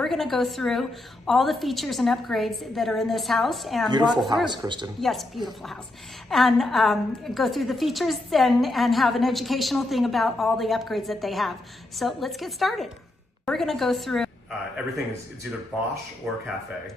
We're going to go through all the features and upgrades that are in this house and beautiful walk through. house, Kristin. Yes, beautiful house. And go through the features and have an educational thing about all the upgrades that they have. So let's get started. We're going to go through. Everything is it's either Bosch or Cafe.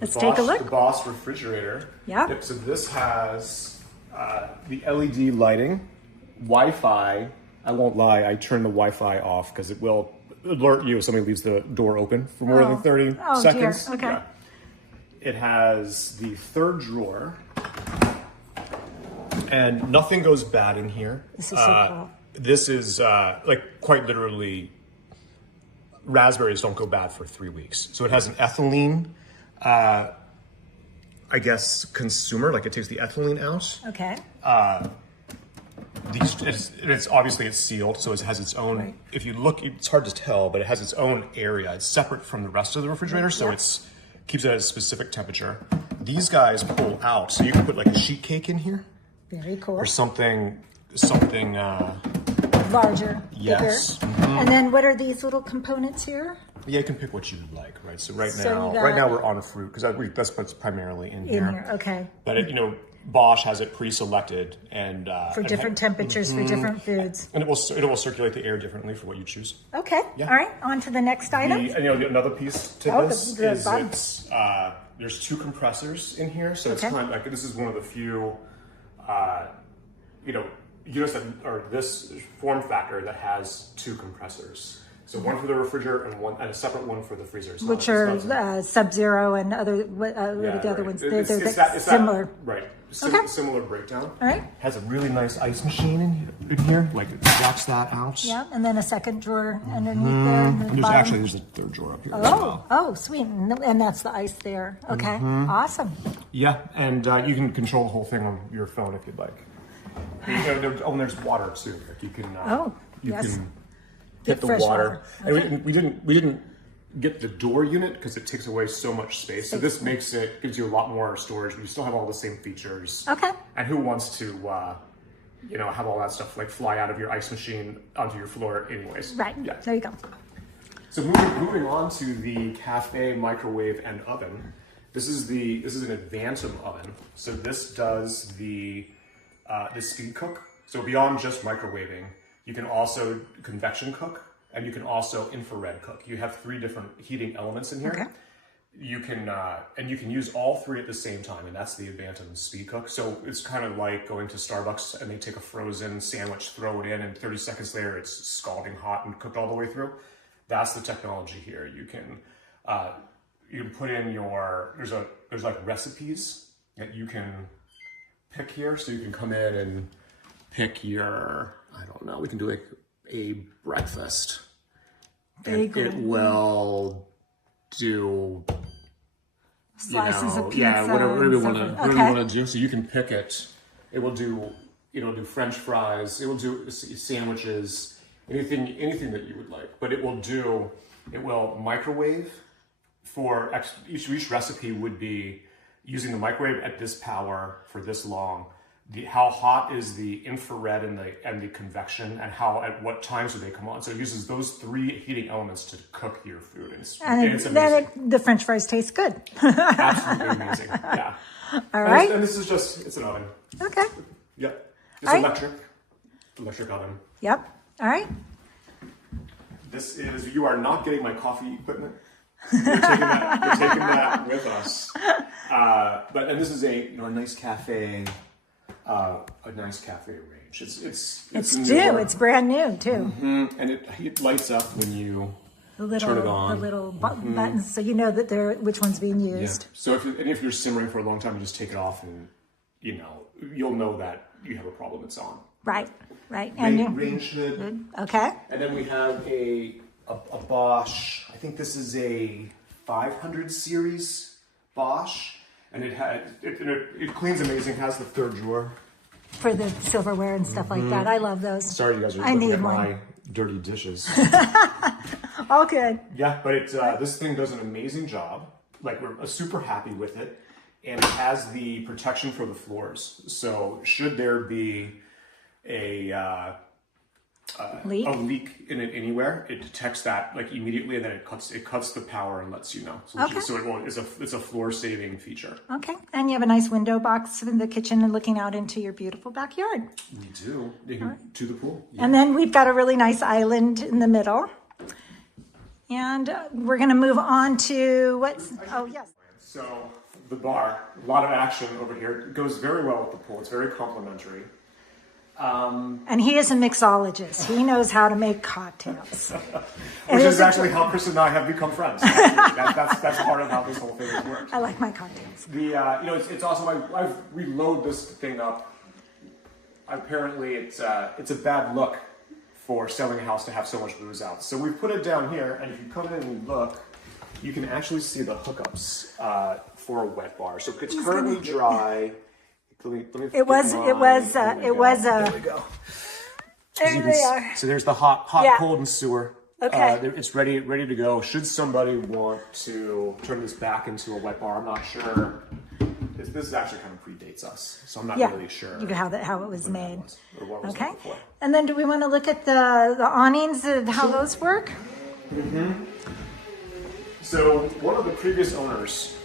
Let's take a look. The Bosch refrigerator. Yeah. Yep, so this has the LED lighting, Wi-Fi. I won't lie, I turned the Wi-Fi off because it will alert you if somebody leaves the door open for more than 30 seconds. Dear. Okay. Yeah. It has the third drawer, and nothing goes bad in here. This is so cool. This is like quite literally, raspberries don't go bad for 3 weeks. So it has an ethylene, I guess, consumer, like it takes the ethylene out. Okay. It's obviously it's sealed, so it has its own. Right. If you look, it's hard to tell, but it has its own area. It's separate from the rest of the refrigerator, so it's keeps it at a specific temperature. These guys pull out, so you can put like a sheet cake in here. Very cool. Or something. Larger, yes. bigger. And then what are these little components here? Yeah, you can pick what you would like, right? So right So now we're on fruit because that's what's primarily in here. Okay. But Bosch has it pre-selected and For different temperatures, for different foods. and it will circulate the air differently for what you choose. Okay. Yeah. All right. On to the next item. Another piece to this is there's two compressors in here, so it's kind of like this is one of the few units that are this form factor that has two compressors. So one for the refrigerator and a separate one for the freezer. Which are Sub-Zero and other what are the other ones? They're similar. Right. Okay. Similar breakdown. All right. Has a really nice ice machine in here. Like it drops that out. Yeah, and then a second drawer underneath there. There's a third drawer up here as well. Oh, sweet. And that's the ice there. Okay. Awesome. Yeah, and you can control the whole thing on your phone if you'd like. And there's water too. Like you can. You can hit the water. Okay. And we didn't get the door unit because it takes away so much space. So this gives you a lot more storage, but you still have all the same features. Okay. And who wants to, have all that stuff like fly out of your ice machine onto your floor anyways? Right. Yeah. There you go. So moving on to the cafe microwave and oven. This is an Advantum oven. So this does the speed cook. So beyond just microwaving, you can also convection cook, and you can also infrared cook. You have 3 different heating elements in here. Okay. You can use all 3 at the same time, and that's the Advantum speed cook. So it's kind of like going to Starbucks and they take a frozen sandwich, throw it in, and 30 seconds later it's scalding hot and cooked all the way through. That's the technology here. You can put in there's like recipes that you can pick here, so you can come in and pick your, I don't know, we can do like a breakfast. And it will do slices of pizza. Yeah, whatever you want to do. So you can pick it. It will do, do French fries. It will do sandwiches, anything that you would like. But it will microwave for each recipe would be using the microwave at this power for this long. How hot is the infrared and the convection, and at what times do they come on? So it uses those 3 heating elements to cook your food, and it's amazing. The French fries taste good. Absolutely amazing. Yeah. All right. And this is it's an oven. Okay. Yep. It's electric oven. Yep. All right. You are not getting my coffee equipment. You're taking that with us. And this is a nice cafe. A nice cafe range. It's brand new too. And it lights up when you turn it on. The little buttons, so you know that which one's being used. Yeah. So if you're simmering for a long time, you just take it off, and you'll know that you have a problem. It's on. Right. Range hood. Okay. And then we have a Bosch. I think this is a 500 series Bosch. And it cleans amazing. It has the third drawer for the silverware and stuff like that. I love those. Sorry, you guys are looking at my dirty dishes. All good. Yeah, but this thing does an amazing job. Like we're super happy with it, and it has the protection for the floors. So should there be a leak? a leak in it anywhere, it detects that like immediately, and then it cuts the power and lets you know. So, Okay. It's a floor saving feature. Okay, and you have a nice window box in the kitchen and looking out into your beautiful backyard. We do. To the pool. Yeah. And then we've got a really nice island in the middle. And we're going to move on to oh, yes. So the bar, a lot of action over here. It goes very well with the pool. It's very complimentary. And he is a mixologist. He knows how to make cocktails. Which is actually how Chris and I have become friends. That's part of how this whole thing works. I like my cocktails. It's awesome. We load this thing up. Apparently, it's a bad look for selling a house to have so much booze out. So we put it down here, and if you come in and you look, you can actually see the hookups for a wet bar. So it's currently dry. Let me there we go. There they are. So there's the hot, cold, and sewer. Okay. It's ready to go. Should somebody want to turn this back into a wet bar, I'm not sure. This is actually kind of predates us, so I'm not really sure how it was made. Or what was Okay. before. And then do we want to look at the awnings and how those work? Mm-hmm. So one of the previous owners,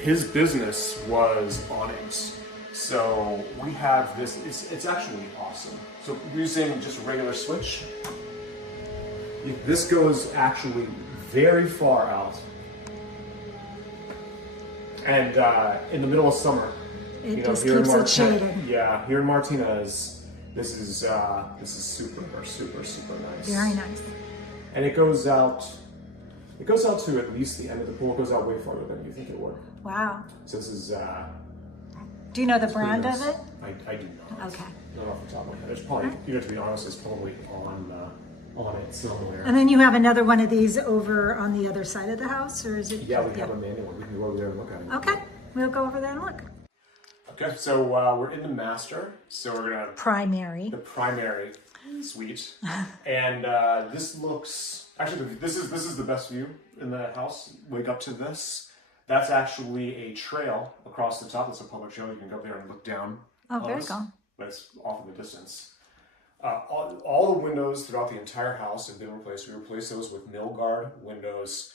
his business was awnings. So we have this, it's actually awesome. So using just a regular switch, this goes actually very far out. And in the middle of summer, It just keeps it shaded. Yeah, here in Martinez, this is super nice. Very nice. And it goes out to at least the end of the pool. It goes out way farther than you think it would. Wow. So this is. Do you know the brand of it? I do not. Okay. Not off the top of my head. It's probably, to be honest, it's probably on it somewhere. And then you have another one of these over on the other side of the house, or is it? Yeah, we have a manual one. We can go over there and look at it. Okay, we'll go over there and look. Okay, so we're in the master. So we're gonna Primary. the primary suite, and this looks actually this is the best view in the house. Wake up to this. That's actually a trail across the top. It's a public trail. You can go up there and look down. Oh, very cool. That's off in the distance. All the windows throughout the entire house have been replaced. We replaced those with Milgard windows.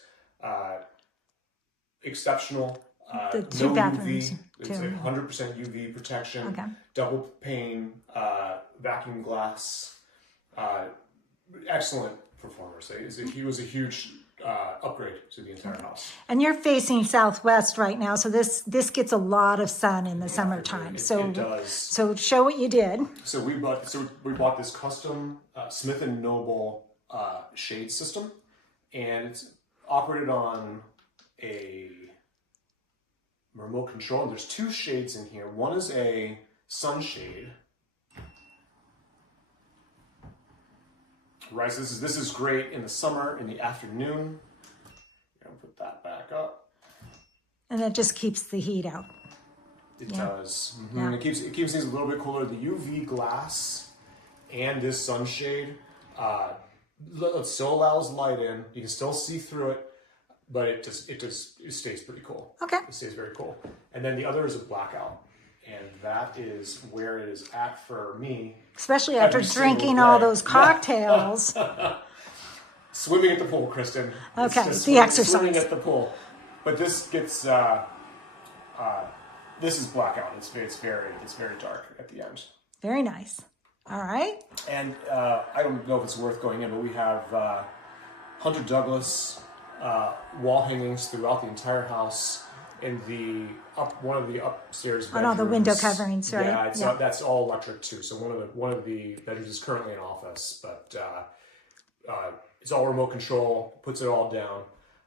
Exceptional. The two no bathrooms, UV. It's too. 100% UV protection. Okay. Double pane vacuum glass. Excellent performers. He was a huge upgrade to the entire house. And you're facing southwest right now, so this gets a lot of sun in the summertime. It does. So show what you did. So we bought this custom Smith & Noble shade system, and it's operated on a remote control. And there's two shades in here. One is a sunshade. Right, so this is great in the summer, in the afternoon. I'm gonna put that back up. And it just keeps the heat out. It does. Mm-hmm. Yeah. It keeps things a little bit cooler. The UV glass and this sunshade still allows light in. You can still see through it, but it stays pretty cool. Okay. It stays very cool. And then the other is a blackout, and that is where it is at for me. Especially after Every single drinking day. all those cocktails. Swimming at the pool, Kristen. Okay, It's the exercise. Swimming at the pool, but this gets this is blackout. It's very dark at the end. Very nice. All right. And I don't know if it's worth going in, but we have Hunter Douglas wall hangings throughout the entire house. In one of the upstairs bedrooms. all the window coverings, right? Yeah, that's all electric too. So one of the bedrooms is currently an office, but it's all remote control. Puts it all down.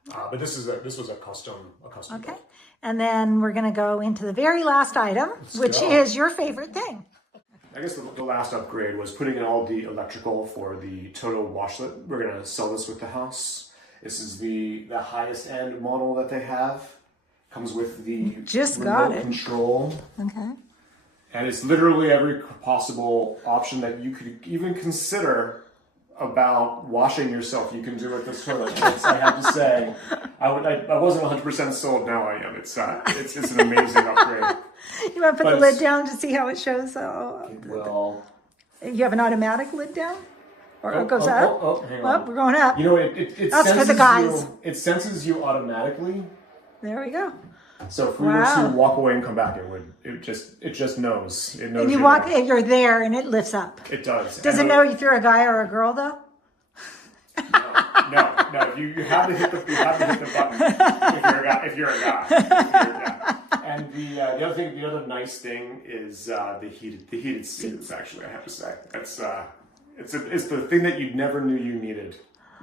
But this was a custom. Okay. build. And then we're going to go into the very last item, which go. is your favorite thing. I guess the last upgrade was putting in all the electrical for the Toto washlet. We're gonna sell this with the house. This is the highest end model that they have. Comes with the remote control. Okay. And it's literally every possible option that you could even consider about washing yourself. You can do with this toilet. I have to say, I wasn't 100% sold. Now I am. It's an amazing upgrade. You want to put the lid down to see how it shows? Well, you have an automatic lid down? Or it goes up. Hang on. We're going up. You know, it That's for the senses guys. it senses you automatically. There we go. So if we were to walk away and come back, it just knows. It knows And you walk, you're there, and it lifts up. It does. Does it know if you're a guy or a girl, though? No. You have to hit the button if you're a guy. And the other nice thing is the heated seats. Actually, I have to say it's the thing that you never knew you needed.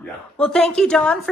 Yeah. Well, thank you, Dawn, for